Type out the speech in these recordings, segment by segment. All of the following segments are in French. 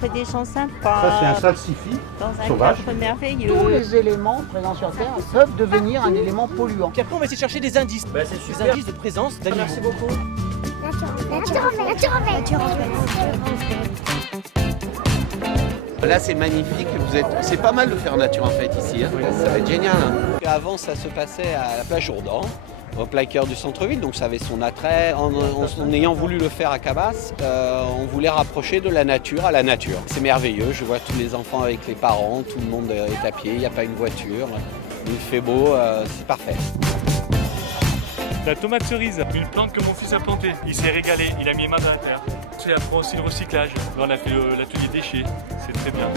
rencontre des gens sympas. Ça, c'est un salsifis dans un sauvage. cadre merveilleux. Tous les éléments présents sur Terre peuvent devenir un élément polluant. Puis après, on va essayer de chercher des indices. Des indices de présence d'animaux. Merci beaucoup. Là c'est magnifique, c'est pas mal de faire nature en fait ici, hein. Ça va être génial. Hein. Avant ça se passait à la plage Jourdan, au plein cœur du centre-ville, donc ça avait son attrait. En ayant voulu le faire à Cabas, on voulait rapprocher de la nature à la nature. C'est merveilleux, je vois tous les enfants avec les parents, tout le monde est à pied, il n'y a pas une voiture, il fait beau, c'est parfait. La tomate cerise, une plante que mon fils a plantée. Il s'est régalé, il a mis les mains dans la terre. C'est après aussi le recyclage. Là, on a fait l'atelier déchets, c'est très bien.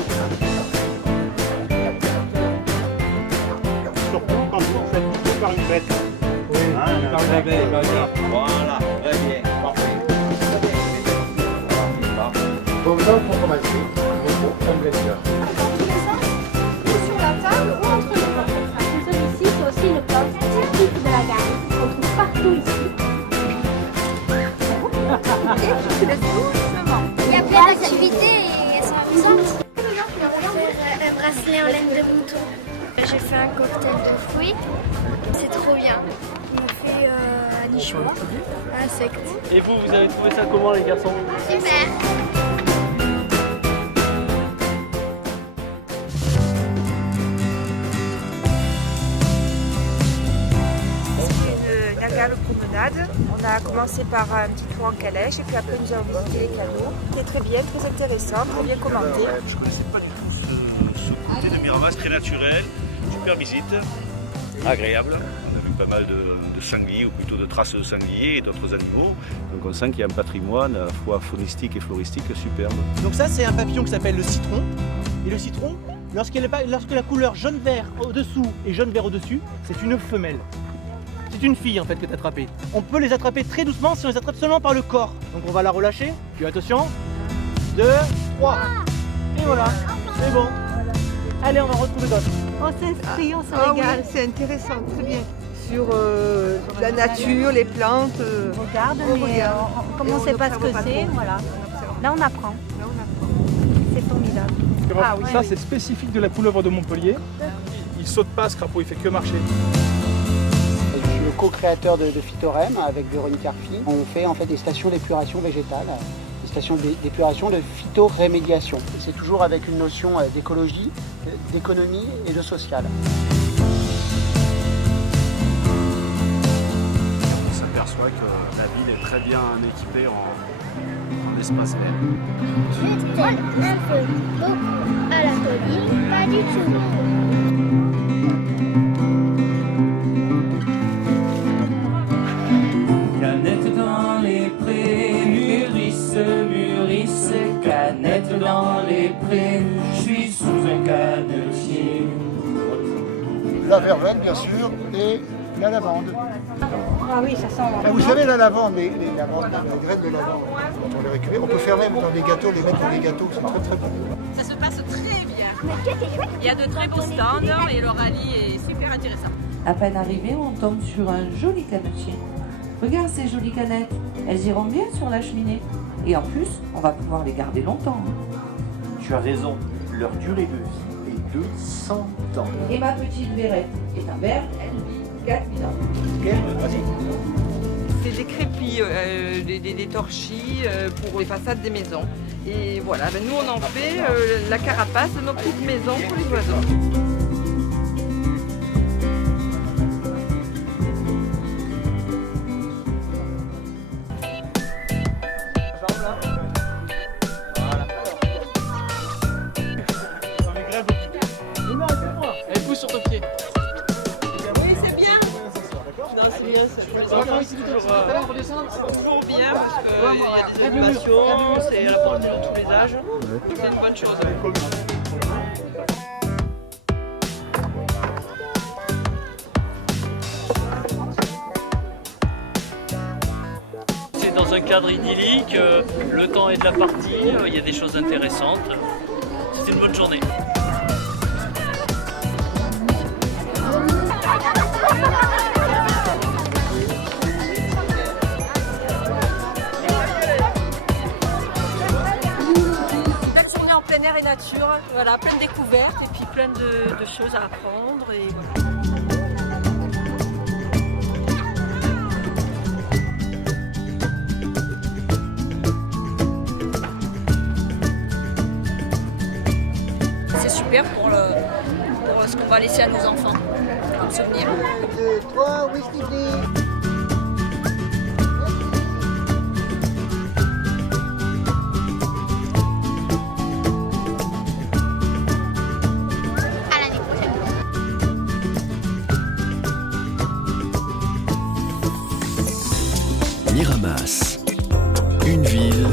Surtout quand vous faites tout par une bête. Oui, par une abeille, par exemple. Voilà, très bien, parfait. Donc là, il faut commencer. On blesse là. Sur la table ou entre les mains. Celui-ci, c'est aussi une plante typique de la gamme. On trouve partout ici. Il y a plein d'activités et elles sont amusantes. Faire un bracelet en laine de mouton. J'ai fait un cocktail de fruits. C'est trop bien. On a fait un nichon, un insecte. Et vous avez trouvé ça comment les garçons? Super. Une agréable promenade. On a commencé par un petit tour en calèche et puis après nous avons visité les canaux. C'était très bien, très intéressant, très bien commenté. Je ne connaissais pas du tout ce côté de Miramas, très naturel, super visite, agréable. On a vu pas mal de sangliers, ou plutôt de traces de sangliers et d'autres animaux. Donc on sent qu'il y a un patrimoine à la fois faunistique et floristique superbe. Donc ça, c'est un papillon qui s'appelle le citron. Et le citron, lorsque la couleur jaune-vert au-dessous et jaune-vert au-dessus, c'est une femelle. C'est une fille en fait que tu as attrapée. On peut les attraper très doucement si on les attrape seulement par le corps. Donc on va la relâcher. Puis attention. 2, 3. Et voilà. C'est bon. Allez, on va retrouver d'autres. On s'inscrit, on se régale. C'est intéressant, très bien. Sur la nature, les plantes. On regarde, mais comme on ne sait pas ce que c'est, voilà. Là, on apprend. C'est formidable. Ah, oui, ça, c'est spécifique de la couleuvre de Montpellier. Il saute pas, ce crapaud, il fait que marcher. Je suis le co-créateur de Phytorem avec Véronique Arfi. On fait en fait des stations d'épuration végétale, des stations d'épuration de phytorémédiation. C'est toujours avec une notion d'écologie, d'économie et de social. On s'aperçoit que la ville est très bien équipée en espace vert. Je t'aime un peu, beaucoup à la colline, pas du tout. Canette dans les prés, mûrissent, canette dans les prés, je suis sous un canetier. La verveine, bien sûr, et la lavande. Ah oui, ça sent. Vous savez, la lavande, les graines de lavande, quand on les récupère, on peut faire même dans des gâteaux, les mettre dans des gâteaux, c'est très très bon. Ça se passe très bien. Il y a de très beaux stands et le rallye est super intéressant. À peine arrivé, on tombe sur un joli canetier. Regarde ces jolies canettes, elles iront bien sur la cheminée. Et en plus, on va pouvoir les garder longtemps. Tu as raison, leur durée de vie est de 100 ans. Et ma petite Vérette est un verre, elle vit 4000 ans. C'est des crépis, des torchis pour les façades des maisons. Et voilà, nous on en fait la carapace de nos petites maisons pour les oiseaux. Elle pousse sur ton pied. Oui, c'est bien. Non, c'est bien. Toujours bien parce qu'il y a des animations, c'est à la portée de tous les âges. C'est une bonne chose. C'est dans un cadre idyllique, le temps est de la partie, il y a des choses intéressantes. C'est une bonne journée. Belle journée en Voilà, plein de découvertes et puis plein de choses à apprendre. Et voilà. C'est super pour ce qu'on va laisser à nos enfants comme souvenir. 1, 2, 3, whisky please. Miramas, une ville,